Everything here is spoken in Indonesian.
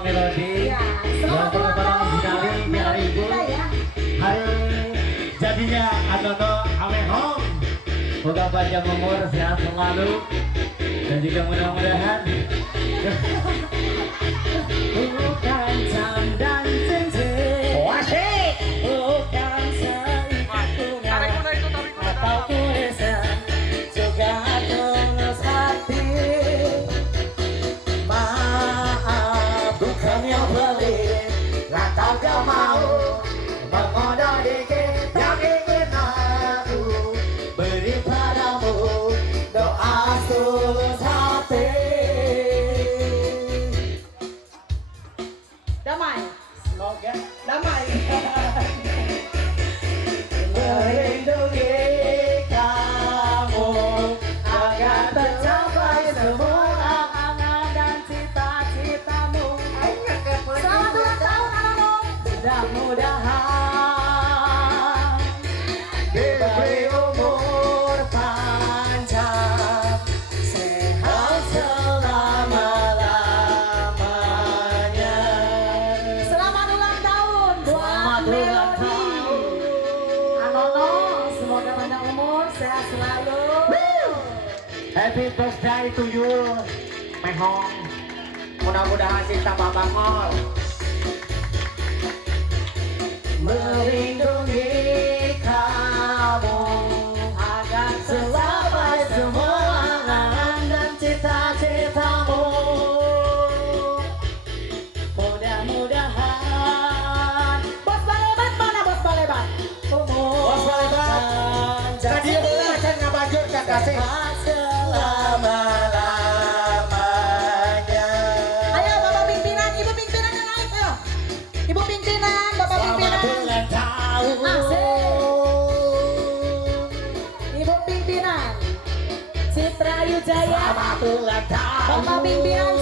Melody yang pertama dinari biar ibu hari jadinya Anono Amehong semoga panjang umur sehat selalu dan juga mudah-mudahan bukan jam dan cincin wasik bukan seikat atau tulisan juga tulus hati bukan yang pelit, rata gak mau menggoda dikit yang ingin aku sehat selalu. Happy birthday to you, Mehong. Mudah-mudahan cinta Bapak Mol Melindungi kamu agar tercapai semua angan dan cita-citamu. Mudah-mudahan Bos Balebat mana Bos Balebat? Bos Balebat, tadi udah aja ngabajur kan kasih selama-lamanya. Ayo Bapak Pimpinan, Ibu Pimpinan yang naik ayo. Ibu Pimpinan, Bapak Pimpinan. Ulang tahun. Ibu Pimpinan Citra Yujaya. Selamat ulang tahun. Bapak Pimpinan